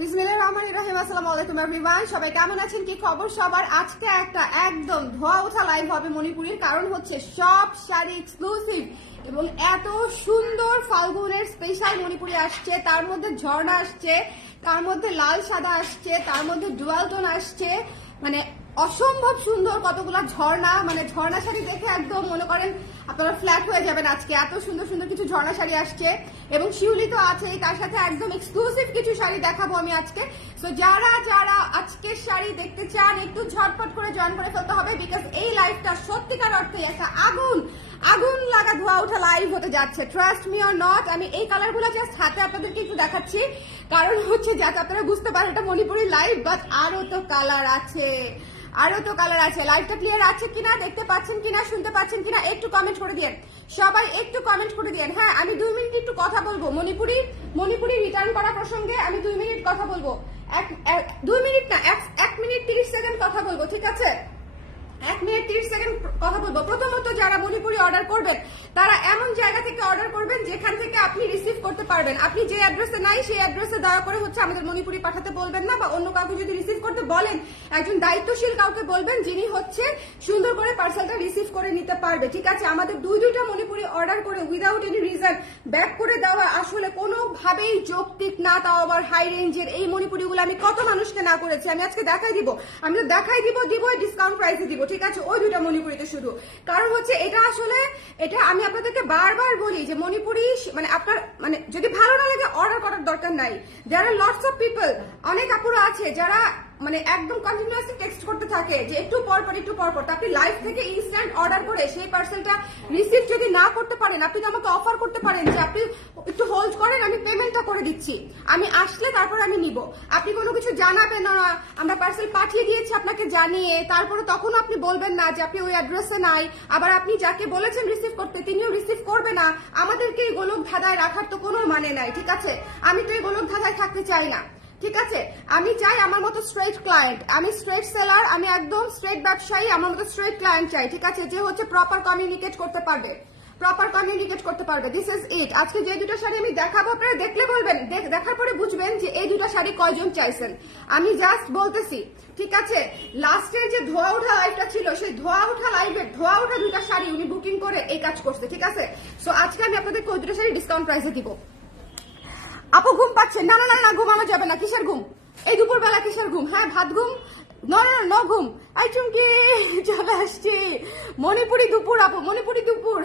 বিসমিল্লাহির রহমানির রহিম। আসসালামু আলাইকুম এভরিওয়ান, সবাই কেমন আছেন? কি খবর সবার? আজকে একটা একদম ধোয়া ওঠা লাইভ হবে মণিপুরের, কারণ হচ্ছে সব শাড়ি এক্সক্লুসিভ এবং এত সুন্দর ফাল্গুনের স্পেশাল মণিপুরি আসছে। তার মধ্যে ঝর্ণা আসছে, তার মধ্যে লাল সাদা আসছে, তার মধ্যে ডুয়াল টোন আসছে, মানে অসম্ভব সুন্দর কতগুলা ঝর্ণা। মানে ঝর্ণা শাড়ি দেখে একদম মনে করেন আপনারা ফ্ল্যাট হয়ে যাবেন। আজকে এত সুন্দর সুন্দর কিছু ঝর্ণা শাড়ি আসছে এবং শিউলি তো আছেই, তার সাথে একদম এক্সক্লুসিভ কিছু শাড়ি দেখাবো আমি আজকে। সো যারা যারা আজকের শাড়ি দেখতে চান একটু ঝটপট করে জয়েন করে ফেলতে হবে, বিকজ এই লাইভটা সত্যিকার অর্থে একটা আগুন আগুন লাগা ধোয়া ওঠা লাইভ হতে যাচ্ছে। ট্রাস্ট মি অর নট, আমি এই কালারগুলো জাস্ট হাতে আপনাদেরকে একটু দেখাচ্ছি, কারণ হচ্ছে যাতে আপনারা বুঝতে পারেন এটা মণিপুরি লাইভ, বাট আরো তো কালার আছে, আরো তো কালার আছে। লাইভটা ক্লিয়ার আছে কিনা, দেখতে পাচ্ছেন কিনা, শুনতে পাচ্ছেন কিনা একটু কমেন্ট করে দিন, সবাই একটু কমেন্ট করে দিন। হ্যাঁ, আমি 2 মিনিট একটু কথা বলবো মণিপুরি রিটার্ন করা প্রসঙ্গে। আমি 2 মিনিট কথা বলবো, 2 মিনিট না, 1 মিনিট 30 সেকেন্ড কথা বলবো, ঠিক আছে? 1 মিনিট 30 সেকেন্ড কথা বলবো। প্রথমত যারা মণিপুরি অর্ডার করবেন তারা এমন জায়গা থেকে অর্ডার করবেন যেখান থেকে আপনি রিসিভ করতে পারবেন। আপনি যে অ্যাড্রেসে নাই সেই অ্যাড্রেসে দয়া করে হচ্ছে আমাদের মণিপুরি পাঠাতে বলবেন না, বা অন্য কাউকে যদি রিসিভ করতে বলেন একজন দায়িত্বশীল কাউকে বলবেন যিনি হচ্ছে সুন্দর করে পার্সেলটা রিসিভ করে নিতে পারবে, ঠিক আছে? আমাদের দুইটা মণিপুরি অর্ডার করে উইদাউট এনি রিজন ব্যাক করে দেওয়া আসলে কোনোভাবেই যৌক্তিক না, তাও আবার হাই রেঞ্জের এই মণিপুরিগুলো আমি কত মানুষকে না করেছি। আমি আজকে দেখাই দিব, আমি তো দেখাই দিব ডিসকাউন্ট প্রাইসে দিব, ঠিক আছে? ওই দুইটা মণিপুরিতে শুধু, কারণ হচ্ছে এটা আসলে এটা আমি আপনাদেরকে বারবার বলি যে মণিপুরি মানে আপনার মানে যদি ভালো না লাগে অর্ডার করার দরকার নাই। দেয়ার আর লটস অফ পিপল, অনেক আপুরা আছে যারা মানে একদম কন্টিনিউয়াসলি টেক্সট করতে থাকে যে একটু পর পর আপনি লাইভ থেকে ইনস্ট্যান্ট অর্ডার করে সেই পার্সেলটা রিসিভ যদি না করতে পারেন, আপনি তো আমাকে অফার করতে পারেন যে আপনি একটু হোল্ড করেন, আমি পেমেন্টটা করে দিচ্ছি, আমি আসলে তারপর আমি নিব। আপনি কোনো কিছু জানাবেন না, আমরা পার্সেল পাঠিয়ে দিয়েছি আপনাকে জানিয়ে, তারপরে তখন আপনি বলবেন না যে আপনি ওই অ্যাড্রেসে নাই, আবার আপনি যাকে বলেছেন রিসিভ করতে তিনিও রিসিভ করবে না। আমাদেরকে এই গোলক ধাঁধায় রাখার তো কোনো মানে নাই, ঠিক আছে? আমি তো এই গোলক ধাঁধায় থাকতে চাই না, ঠিক আছে? আমি চাই আমার মতো স্ট্রেট ক্লায়েন্ট, আমি স্ট্রেট সেলার, আমি একদম স্ট্রেট ব্যবসায়ী, আমার মতো স্ট্রেট ক্লায়েন্ট চাই, ঠিক আছে? যে হচ্ছে প্রপার কমিউনিকেট করতে পারবে, দিস ইজ ইট। আজকে যে দুটো শাড়ি আমি দেখাবো আপনারা দেখলে বলবেন, দেখার পরে বুঝবেন যে এই দুটো শাড়ি কয়জন চাইছেন। আমি জাস্ট বলতেছি, ঠিক আছে? লাস্টের যে ধোয়া ওঠা লাইভটা ছিল সেই ধোয়া ওঠা লাইভের ধোয়া ওঠা দুটা শাড়ি উনি বুকিং করে এই কাজ করছে, ঠিক আছে? সো আজকে আমি আপনাদেরকে ওই দুটো শাড়ি ডিসকাউন্ট প্রাইসে দিব। আপু ঘুম পাচ্ছেন? না না না না, ঘুমানো যাবে না। কিসের ঘুম? এই দুপুর বেলা কিসের ঘুম? হ্যাঁ, ভাত ঘুম? ন ঘুম। এই চুমকি চলে আসছি, মণিপুরি দুপুর আপু, মণিপুরি দুপুর।